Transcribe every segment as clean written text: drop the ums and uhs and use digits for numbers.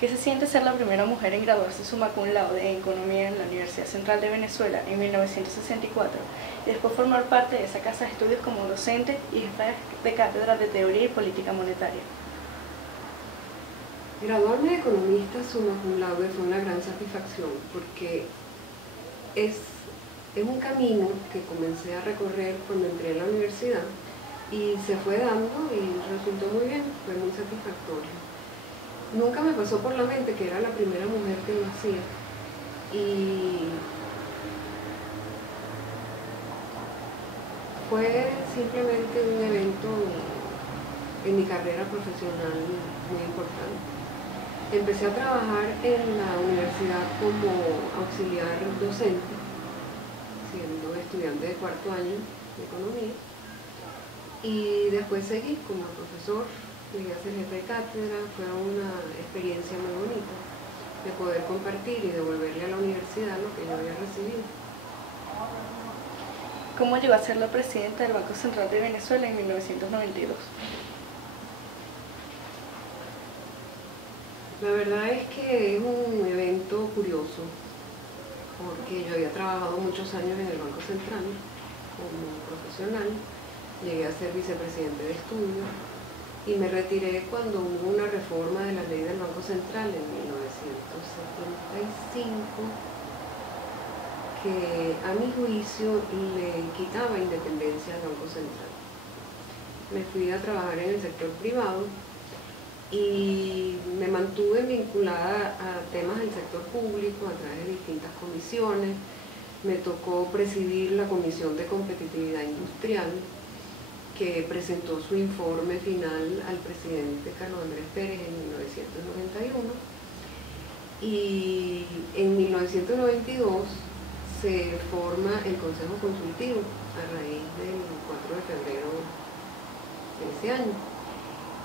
¿Qué se siente ser la primera mujer en graduarse summa cum laude en Economía en la Universidad Central de Venezuela en 1964 y después formar parte de esa casa de estudios como docente y jefa de cátedra de Teoría y Política Monetaria? Graduarme de economista summa cum laude fue una gran satisfacción porque es un camino que comencé a recorrer cuando entré en la universidad y se fue dando y resultó muy bien, fue muy satisfactorio. Nunca me pasó por la mente que era la primera mujer que lo hacía y fue simplemente un evento en mi carrera profesional muy importante. Empecé a trabajar en la universidad como auxiliar docente, siendo estudiante de cuarto año de economía, y después seguí como profesor. Llegué a ser jefe de cátedra. Fue una experiencia muy bonita de poder compartir y devolverle a la universidad lo que yo había recibido. ¿Cómo llegó a ser la presidenta del Banco Central de Venezuela en 1992? La verdad es que es un evento curioso, porque yo había trabajado muchos años en el Banco Central como profesional, llegué a ser vicepresidente de estudios y me retiré cuando hubo una reforma de la ley del Banco Central en 1975 que a mi juicio le quitaba independencia al Banco Central. Me fui a trabajar en el sector privado y me mantuve vinculada a temas del sector público a través de distintas comisiones. Me tocó presidir la Comisión de Competitividad Industrial, que presentó su informe final al presidente Carlos Andrés Pérez en 1991, y en 1992 se forma el Consejo Consultivo a raíz del 4 de febrero de ese año,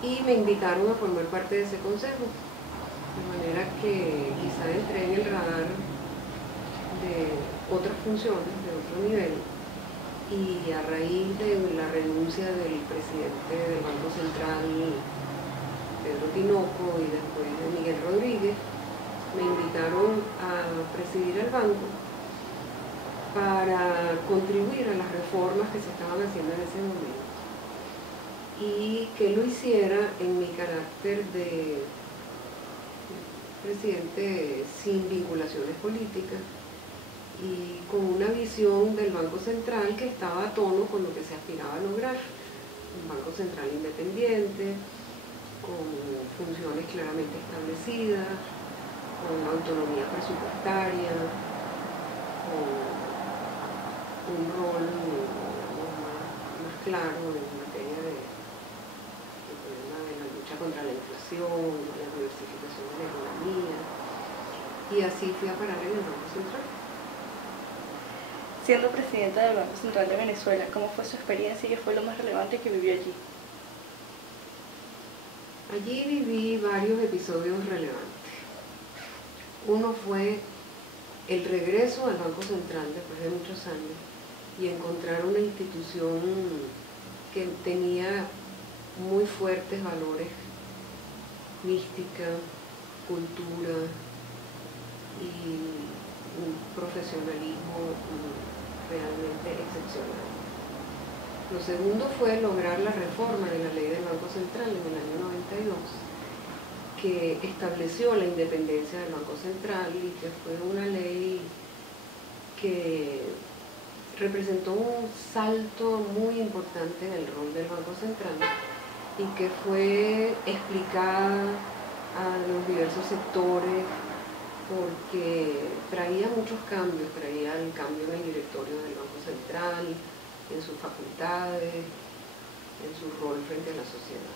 y me invitaron a formar parte de ese consejo, de manera que quizá entré en el radar de otras funciones, de otro nivel. Y a raíz de la renuncia del presidente del Banco Central, Pedro Tinoco, y después de Miguel Rodríguez, me invitaron a presidir el banco para contribuir a las reformas que se estaban haciendo en ese momento, y que lo hiciera en mi carácter de presidente sin vinculaciones políticas y con una visión del Banco Central que estaba a tono con lo que se aspiraba a lograr. Un Banco Central independiente, con funciones claramente establecidas, con autonomía presupuestaria, con un rol más claro en materia de la lucha contra la inflación, la diversificación de la economía, y así fui a parar en el Banco Central. Siendo presidenta del Banco Central de Venezuela, ¿cómo fue su experiencia y qué fue lo más relevante que vivió allí? Allí viví varios episodios relevantes. Uno fue el regreso al Banco Central después de muchos años y encontrar una institución que tenía muy fuertes valores, mística, cultura y un profesionalismo realmente excepcional. Lo segundo fue lograr la reforma de la ley del Banco Central en el año 92, que estableció la independencia del Banco Central y que fue una ley que representó un salto muy importante en el rol del Banco Central y que fue explicada a los diversos sectores porque traía muchos cambios, traía el cambio en el directorio del Banco Central, en sus facultades, en su rol frente a la sociedad.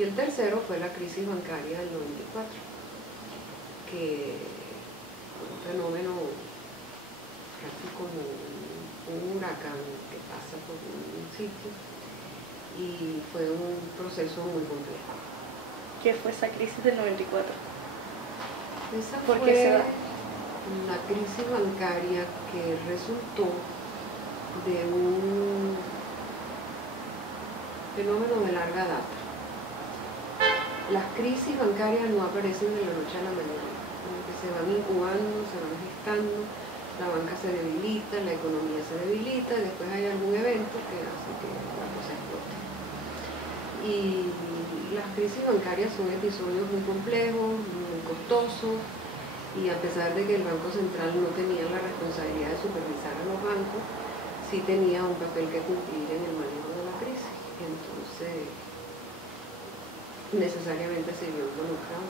Y el tercero fue la crisis bancaria del 94, que fue un fenómeno casi como un huracán que pasa por un sitio, y fue un proceso muy complejo. ¿Qué fue esa crisis del 94? Esa ¿Por fue qué se da? la crisis bancaria que resultó de un fenómeno de larga data. las crisis bancarias no aparecen de la noche a la mañana, como que se van incubando, se van gestando, la banca se debilita, la economía se debilita, y después hay algún evento que hace que la cosa explote. Y las crisis bancarias son episodios muy complejos, muy costosos, y a pesar de que el Banco Central no tenía la responsabilidad de supervisar a los bancos, sí tenía un papel que cumplir en el manejo de la crisis. Entonces, necesariamente se vio involucrado.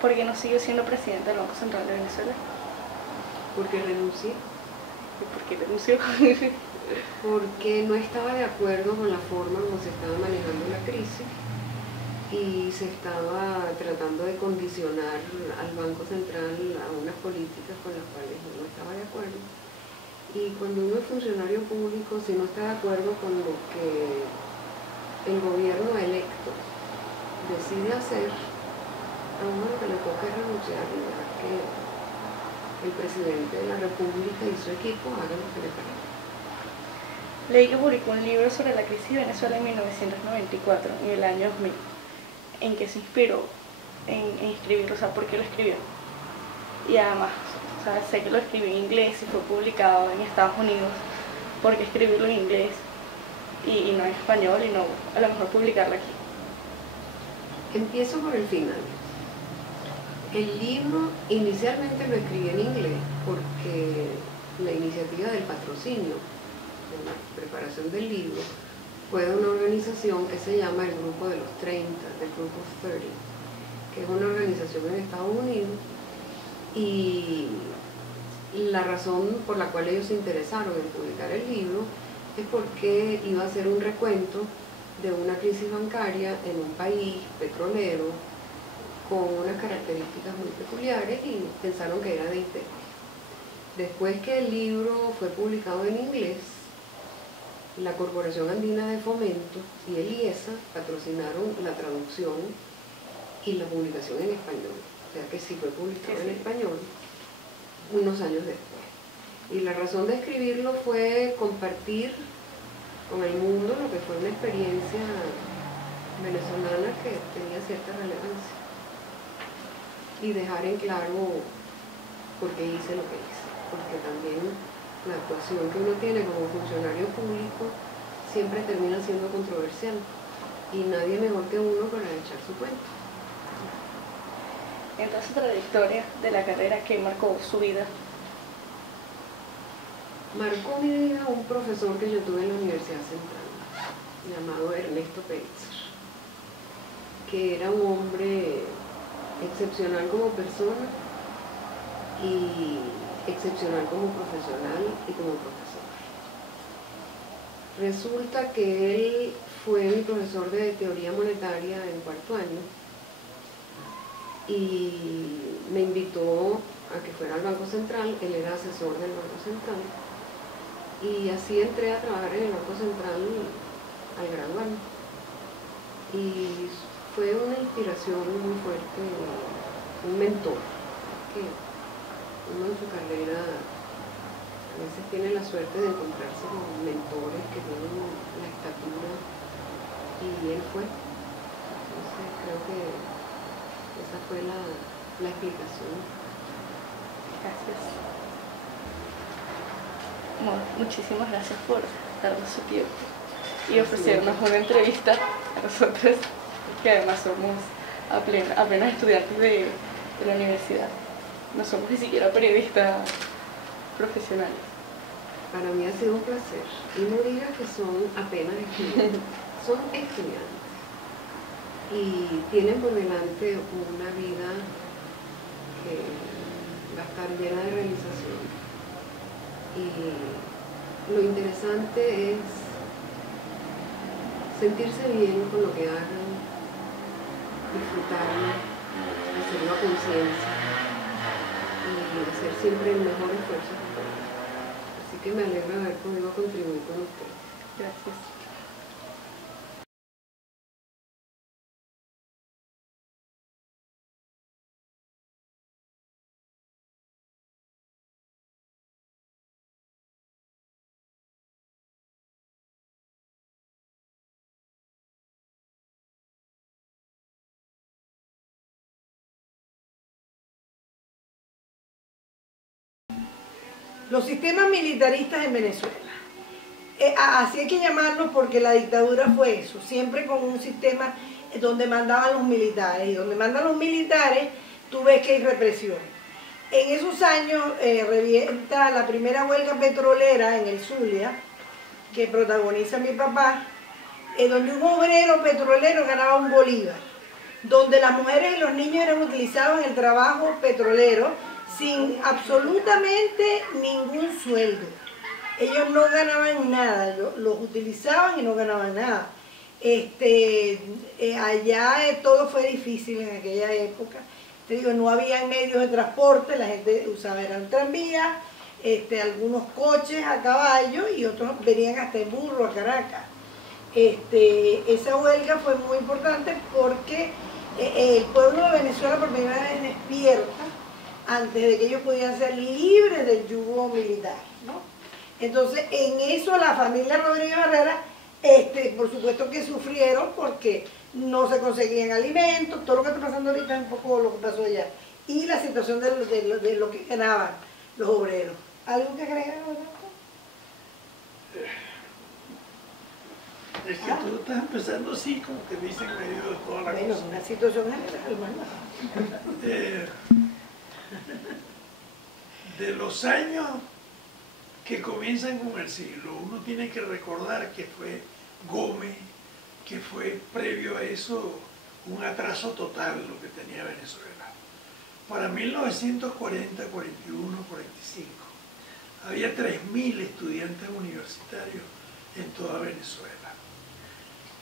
¿Por qué no siguió siendo presidente del Banco Central de Venezuela? Porque renuncié. ¿Y por qué renunció? Porque no estaba de acuerdo con la forma como se estaba manejando la crisis y se estaba tratando de condicionar al Banco Central a unas políticas con las cuales yo no estaba de acuerdo. Y cuando uno es funcionario público, si no está de acuerdo con lo que el gobierno electo decide hacer, a uno lo que le toca es renunciar y dejar que el presidente de la República y su equipo hagan lo que le parezca. Leí que publicó un libro sobre la crisis de Venezuela en 1994, en el año 2000, en que se inspiró en escribirlo, o sea, ¿por qué lo escribió? Y además, o sea, sé que lo escribió en inglés y fue publicado en Estados Unidos, ¿por qué escribirlo en inglés y no en español y no a lo mejor publicarlo aquí? Empiezo por el final. El libro inicialmente lo escribí en inglés porque la iniciativa del patrocinio de la preparación del libro fue de una organización que se llama el Grupo de los 30, del Group of 30, que es una organización en Estados Unidos, y la razón por la cual ellos se interesaron en publicar el libro es porque iba a ser un recuento de una crisis bancaria en un país petrolero con unas características muy peculiares y pensaron que era de interés. Después que el libro fue publicado en inglés, la Corporación Andina de Fomento y el IESA patrocinaron la traducción y la publicación en español. O sea que sí fue publicado en español unos años después. Y la razón de escribirlo fue compartir con el mundo lo que fue una experiencia venezolana que tenía cierta relevancia y dejar en claro por qué hice lo que hice, porque también la actuación que uno tiene como funcionario público siempre termina siendo controversial y nadie mejor que uno para echar su cuento. Entonces, trayectoria de la carrera que marcó su vida. Marcó mi vida un profesor que yo tuve en la Universidad Central, llamado Ernesto Peltzer, que era un hombre excepcional como persona y excepcional como profesional y como profesor. Resulta que él fue mi profesor de teoría monetaria en cuarto año y me invitó a que fuera al Banco Central. Él era asesor del Banco Central y así entré a trabajar en el Banco Central al graduarme. Y fue una inspiración muy fuerte, un mentor, que uno en su carrera a veces tiene la suerte de encontrarse con mentores que tienen la estatura, y él fue. Entonces creo que esa fue la explicación. Gracias. Bueno, muchísimas gracias por darnos su tiempo y ofrecernos una entrevista a nosotros, que además somos apenas estudiantes de la universidad. No somos ni siquiera periodistas profesionales. Para mí ha sido un placer. Y no digas que son apenas estudiantes, son estudiantes. Y tienen por delante una vida que va a estar llena de realización. Y lo interesante es sentirse bien con lo que hagan, disfrutarlo, hacerlo a conciencia y hacer siempre el mejor esfuerzo que puedan. Así que me alegra haber podido contribuir con ustedes. Gracias. Los sistemas militaristas en Venezuela. Así hay que llamarlo porque la dictadura fue eso, siempre con un sistema donde mandaban los militares, y donde mandan los militares tú ves que hay represión. En esos años revienta la primera huelga petrolera en el Zulia, que protagoniza mi papá, donde un obrero petrolero ganaba un bolívar, donde las mujeres y los niños eran utilizados en el trabajo petrolero sin absolutamente ningún sueldo. Ellos no ganaban nada, los utilizaban y no ganaban nada. Allá todo fue difícil en aquella época. Te digo, no había medios de transporte, la gente usaba eran tranvías, algunos coches a caballo y otros venían hasta en burro a Caracas. Esa huelga fue muy importante porque el pueblo de Venezuela por primera vez despierta antes de que ellos pudieran ser libres del yugo militar, ¿no? Entonces, en eso la familia Rodríguez Barrera, por supuesto que sufrieron porque no se conseguían alimentos, todo lo que está pasando ahorita es un poco lo que pasó allá, y la situación de lo que ganaban los obreros. ¿Algo que agregar? Es que tú estás empezando así, como que dicen medio de toda la cosa. Una situación general, de los años que comienzan con el siglo, uno tiene que recordar que fue Gómez, que fue previo a eso un atraso total lo que tenía Venezuela. Para 1940, 41, 45, había 3.000 estudiantes universitarios en toda Venezuela.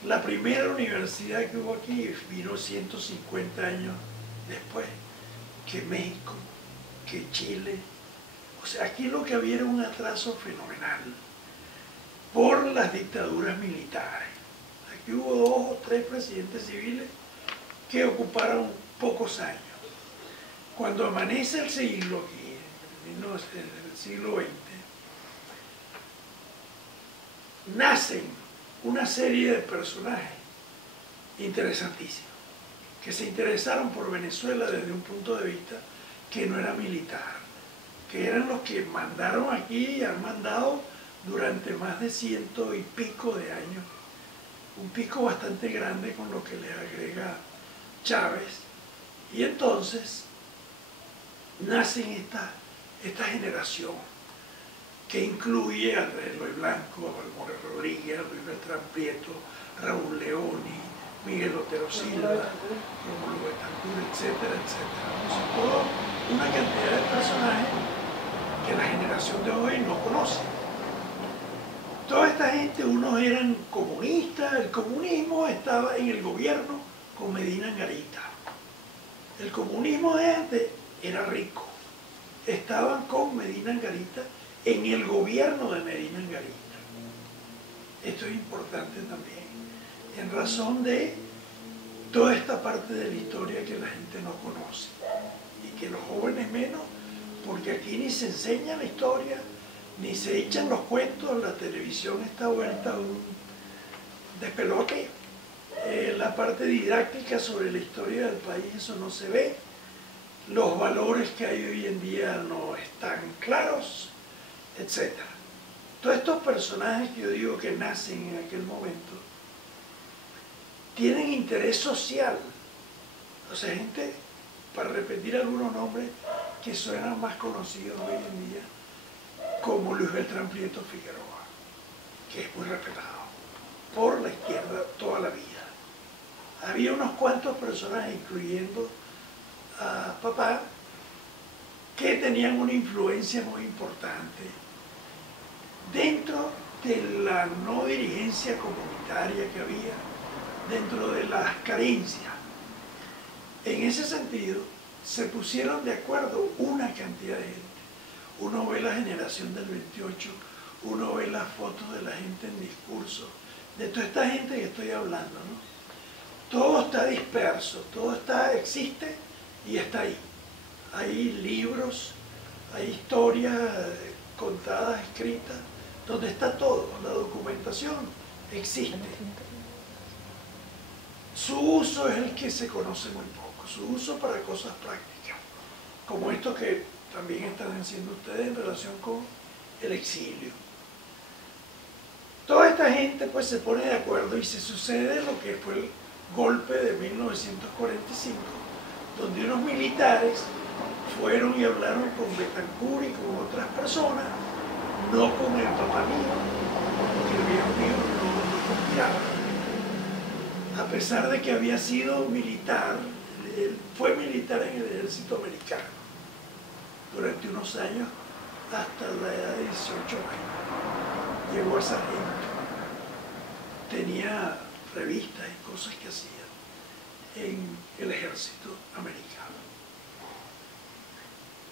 La primera universidad que hubo aquí vino 150 años después que México, que Chile. O sea, aquí lo que había era un atraso fenomenal por las dictaduras militares. Aquí hubo 2 o 3 presidentes civiles que ocuparon pocos años. Cuando amanece el siglo aquí, el siglo XX, nacen una serie de personajes interesantísimos que se interesaron por Venezuela desde un punto de vista que no era militar, que eran los que mandaron aquí y han mandado durante más de 100 y pico de años, un pico bastante grande con lo que le agrega Chávez, y entonces nace esta generación que incluye a Eloy Blanco, a Balmore Rodríguez, a Luis Beltrán Prieto, Raúl Leoni, Miguel Otero Silva, Rómulo Betancourt, etcétera, etcétera. O sea, toda una cantidad de personajes que la generación de hoy no conoce. Toda esta gente, unos eran comunistas, el comunismo estaba en el gobierno con Medina Angarita. El comunismo de antes era rico, estaban con Medina Angarita en el gobierno de Medina Angarita. Esto es importante también, en razón de toda esta parte de la historia que la gente no conoce y que los jóvenes menos, porque aquí ni se enseña la historia, ni se echan los cuentos, la televisión está vuelta a un despelote. La parte didáctica sobre la historia del país, eso no se ve. Los valores que hay hoy en día no están claros, etc. Todos estos personajes que yo digo que nacen en aquel momento tienen interés social. O sea, gente, para repetir algunos nombres que suenan más conocidos hoy en día, como Luis Beltrán Prieto Figueroa, que es muy respetado por la izquierda toda la vida. Había unos cuantos personajes, incluyendo a papá, que tenían una influencia muy importante dentro de la no dirigencia comunitaria que había, dentro de las carencias. En ese sentido, se pusieron de acuerdo una cantidad de gente. Uno ve la generación del 28, uno ve las fotos de la gente en discurso, de toda esta gente que estoy hablando, ¿no? Todo está disperso, todo existe y está ahí. Hay libros, hay historias contadas, escritas, donde está todo, la documentación existe. Su uso es el que se conoce muy poco, su uso para cosas prácticas, como esto que también están haciendo ustedes en relación con el exilio. Toda esta gente pues se pone de acuerdo y se sucede lo que fue el golpe de 1945, donde unos militares fueron y hablaron con Betancourt y con otras personas, no con el papá mío, porque el viejo mío no conspiraba. A pesar de que había sido militar, él fue militar en el ejército americano durante unos años, hasta la edad de 18 años. Llegó a sargento. Tenía revistas y cosas que hacía en el ejército americano.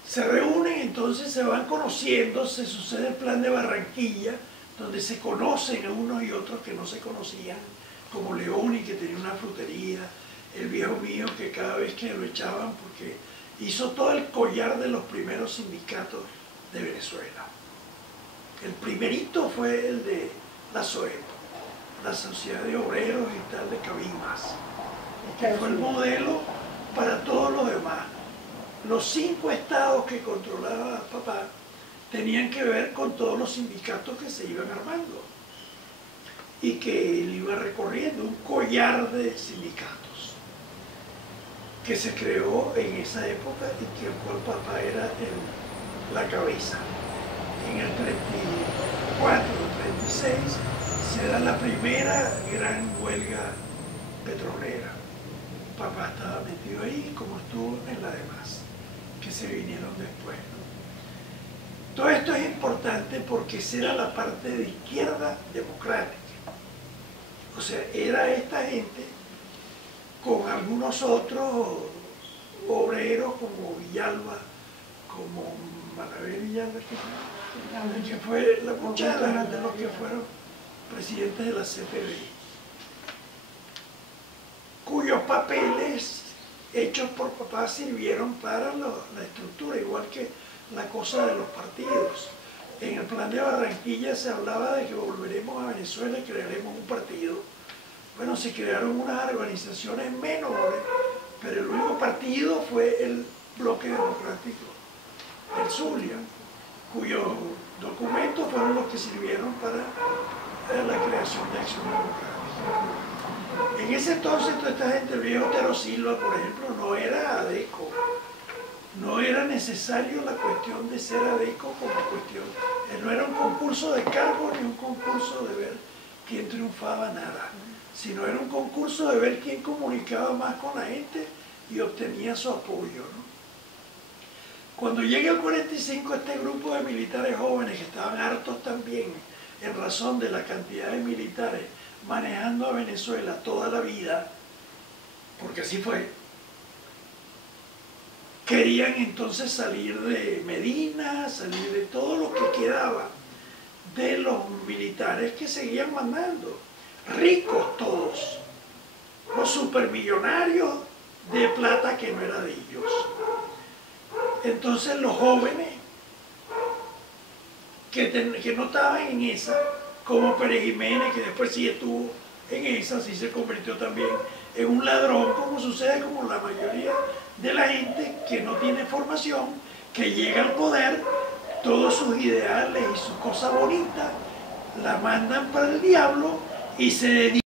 Se reúnen, entonces se van conociendo, se sucede el plan de Barranquilla, donde se conocen a unos y otros que no se conocían, como Leoni, que tenía una frutería, el viejo mío, que cada vez que lo echaban, porque hizo todo el collar de los primeros sindicatos de Venezuela. El primerito fue el de la SOEP, la Sociedad de Obreros y tal de Cabimas, que fue el modelo para todos los demás. Los 5 estados que controlaba papá tenían que ver con todos los sindicatos que se iban armando y que él iba recorriendo, un collar de sindicatos que se creó en esa época y que el cual papá era la cabeza. En el 34, 36 se da la primera gran huelga petrolera. Papá estaba metido ahí, como estuvo en la demás, que se vinieron después, ¿no? Todo esto es importante porque esa era la parte de izquierda democrática. O sea, era esta gente con algunos otros obreros como Villalba, como Manuel Villalba, que fue la cuchara de los que fueron presidentes de la CPB, cuyos papeles hechos por papá sirvieron para la estructura, igual que la cosa de los partidos. En el plan de Barranquilla se hablaba de que volveremos a Venezuela y crearemos un partido. Bueno, se crearon unas organizaciones menores, pero el único partido fue el Bloque Democrático del Zulia, cuyos documentos fueron los que sirvieron para la creación de Acción Democrática. En ese entonces toda esta gente, el viejo Otero Silva, por ejemplo, no era ADECO. No era necesario la cuestión de ser ADECO como cuestión. No era un concurso de cargo ni un concurso de ver quién triunfaba, nada. Sino era un concurso de ver quién comunicaba más con la gente y obtenía su apoyo, ¿no? Cuando llega el 45, este grupo de militares jóvenes que estaban hartos también en razón de la cantidad de militares manejando a Venezuela toda la vida, porque así fue, querían entonces salir de Medina, salir de todo lo que quedaba de los militares que seguían mandando, ricos todos, los supermillonarios de plata que no era de ellos. Entonces los jóvenes que no estaban en esa, como Pérez Jiménez, que después sí estuvo en esa, sí se convirtió también en un ladrón, como sucede con la mayoría de la gente que no tiene formación, que llega al poder, todos sus ideales y sus cosas bonitas las mandan para el diablo y se dedican